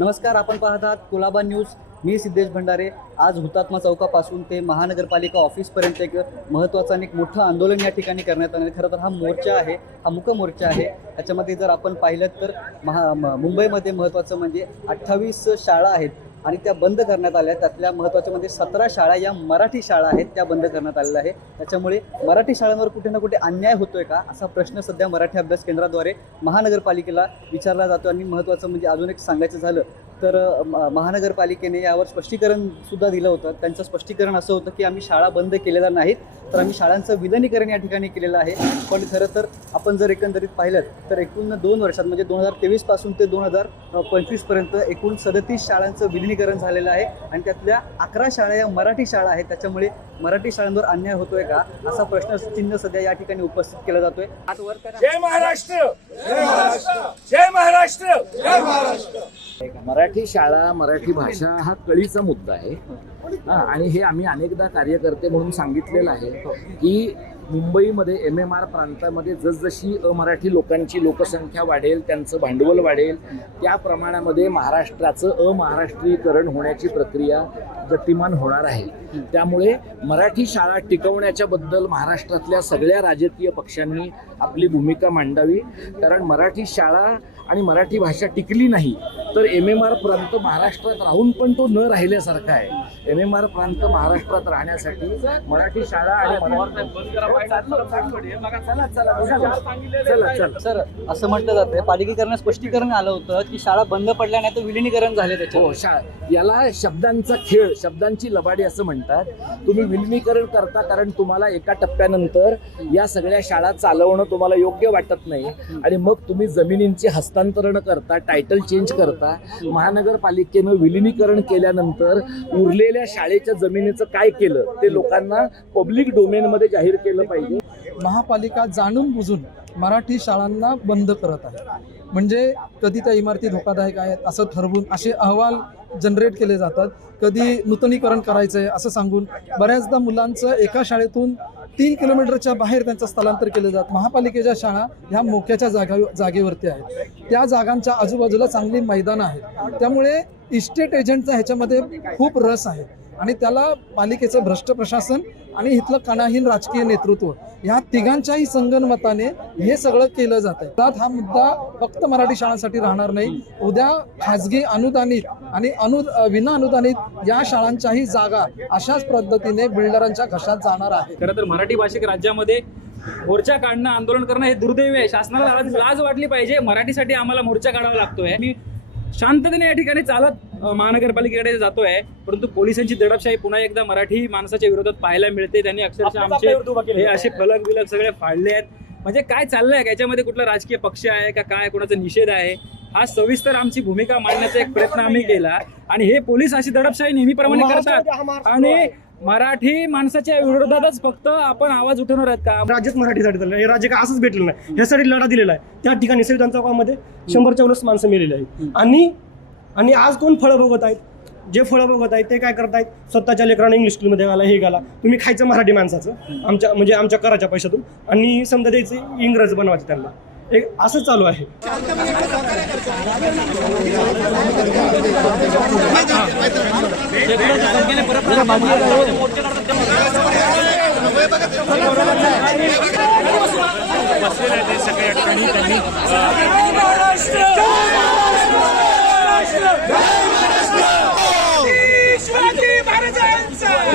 नमस्कार, आपण पाहत आहात कुलाबा न्यूज. मी सिद्धेश भंडारे. आज हुतात्मा चौकापासून ते महानगरपालिका ऑफिसपर्यंत एक महत्त्वाचं आणि एक मोठं आंदोलन या ठिकाणी करण्यात आलं. खरं तर हा मोर्चा आहे, हा मूक मोर्चा आहे. त्याच्यामध्ये जर आपण पाहिलं तर मुंबईमध्ये महत्त्वाचं म्हणजे 28 शाळा आहेत आणि त्या बंद करण्यात आल्या. त्यातल्या महत्त्वाच्या म्हणजे 17 शाळा या मराठी शाळा आहेत, त्या बंद करण्यात आलेल्या आहे. त्याच्यामुळे मराठी शाळांवर कुठे ना कुठे अन्याय होतोय का, असा प्रश्न सध्या मराठी अभ्यास केंद्राद्वारे महानगरपालिकेला विचारला जातो. आणि महत्त्वाचं म्हणजे अजून एक सांगायचं झालं तर महानगरपालिकेने यावर स्पष्टीकरण सुद्धा दिलं होतं. त्यांचं स्पष्टीकरण असं होतं की आम्ही शाळा बंद केलेल्या नाहीत, तर आम्ही शाळांचं विलिनीकरण या ठिकाणी केलेलं आहे. पण खरं तर आपण जर एकंदरीत पाहिलं तर एकूण 2 वर्षात म्हणजे 2023 पासून ते 2025 पर्यंत एकूण 37 शाळांचं विलिनीकरण झालेलं आहे आणि त्यातल्या 11 शाळा या मराठी शाळा आहेत. त्याच्यामुळे मराठी शाळांवर अन्याय होतोय का, असा प्रश्नचिन्ह सध्या या ठिकाणी उपस्थित केला जातोय. जय महाराष्ट्र, जय महाराष्ट्र, जय महाराष्ट्र, जय महाराष्ट्र. मराठी शाळा, मराठी भाषा हा कळीचा मुद्दा आहे आणि हे आम्ही अनेकदा कार्यकर्ते म्हणून सांगितलेलं आहे की मुंबईमध्ये MMR प्रांतामध्ये जसजशी अमराठी लोकांची लोकसंख्या वाढेल, त्यांचं भांडवल वाढेल, त्या प्रमाणामध्ये महाराष्ट्राचं अमहाराष्ट्रीकरण होण्याची प्रक्रिया गतिमान होणार आहे. त्यामुळे मराठी शाळा टिकवण्याच्या बद्दल महाराष्ट्रातल्या सगळ्या राजकीय पक्षांनी आपली भूमिका मांडावी. कारण मराठी शाळा आणि मराठी भाषा टिकली नाही तर MMR प्रांत महाराष्ट्रात राहून पण तो न राहिल्यासारखा आहे. MMR प्रांत महाराष्ट्रात राहण्यासाठी मराठी शाळा आणि सर, असं म्हटलं जातं पालिकेकरण स्पष्टीकरण आलं होतं की शाळा बंद पडल्या नाही तर विलिनीकरण झाले त्याच्या. याला शब्दांचा खेळ, शब्दांची लबाडी असं म्हणतात. तुम्ही विलिनीकरण करता कारण तुम्हाला एका टप्प्यानंतर या सगळ्या शाळा चालवणं तुम्हाला योग्य वाटत नाही आणि मग तुम्ही जमिनींचे हस्तांतरण करता, टायटल चेंज करता. महानगरपालिकेनं विलिनीकरण केल्यानंतर उरलेल्या शाळेच्या जमिनीचं काय केलं ते लोकांना पब्लिक डोमेनमध्ये जाहीर केलं पाहिजे. महापालिका जाणून बुजून मराठी शाळांना बंद करत आहे. म्हणजे कधी त्या इमारती धोकादायक आहेत असं ठरवून असे अहवाल जनरेट केले जातात, कधी नूतनीकरण करायचं आहे असं सांगून बऱ्याचदा मुलांचं एका शाळेतून 3 किलोमीटरच्या बाहेर त्यांचं स्थलांतर केलं जातं. महापालिकेच्या शाळा ह्या मोक्याच्या जागेवरती आहेत. त्या जागांच्या आजूबाजूला चांगली मैदानं आहेत. त्यामुळे इस्टेट एजंटचा ह्याच्यामध्ये खूप रस आहे आणि त्याला पालिकेचं भ्रष्ट प्रशासन आणि इथलं कणाहीन राजकीय नेतृत्व ह्या तिघांच्याही संगनमताने हे सगळं केलं जात आहे. हा मुद्दा फक्त मराठी शाळांसाठी राहणार नाही. उद्या खाजगी अनुदानित आणि विना अनुदानित या शाळांच्याही जागा अशाच पद्धतीने बिल्डरांच्या घशात जाणार आहे. खरं तर मराठी भाषिक राज्यामध्ये मोर्चा काढणं, आंदोलन करणं हे दुर्दैव आहे. शासनाला लाज वाटली पाहिजे. मराठीसाठी आम्हाला मोर्चा काढावा लागतोय. मी शांततेने या ठिकाणी चालत महानगरपालिकेकडे जातोय, परंतु पोलिसांची दडपशाही पुन्हा एकदा मराठी माणसाच्या विरोधात पाहायला मिळते. त्यांनी अक्षरशः आमचे हे असे फलक बिलक सगळे फाडले आहेत. म्हणजे काय चाललंय, याच्यामध्ये कुठला राजकीय पक्ष आहे का काय, कोणाचा निषेध आहे, हा सविस्तर आमची भूमिका मांडण्याचा एक प्रयत्न आम्ही केला. आणि हे पोलीस अशी दडपशाही नेहमीप्रमाणे करतात आणि मराठी माणसाच्या विरोधातच फक्त आपण आवाज उठवणार आहेत का? राज्यात मराठीसाठी चाललं हे राज्य का असंच भेटलं नाही. ह्यासाठी लढा दिलेला आहे. त्या ठिकाणी संविधान चौकामध्ये 100च्या उलट माणसं मेलेली आहेत. आणि आज कोण फळं भोगत आहेत? जे फळं भोगत आहेत ते काय करतायत? स्वतःच्या लेकरांना इंग्लिश स्कूलमध्ये घाला, हे घाला. तुम्ही खायचं मराठी माणसाचं आमच्या कराच्या पैशातून आणि समजा द्यायचे इंग्रज बनवायचे त्यांना. एक असं चालू आहे. सगळ्या ठिकाणी त्यांनी जाओ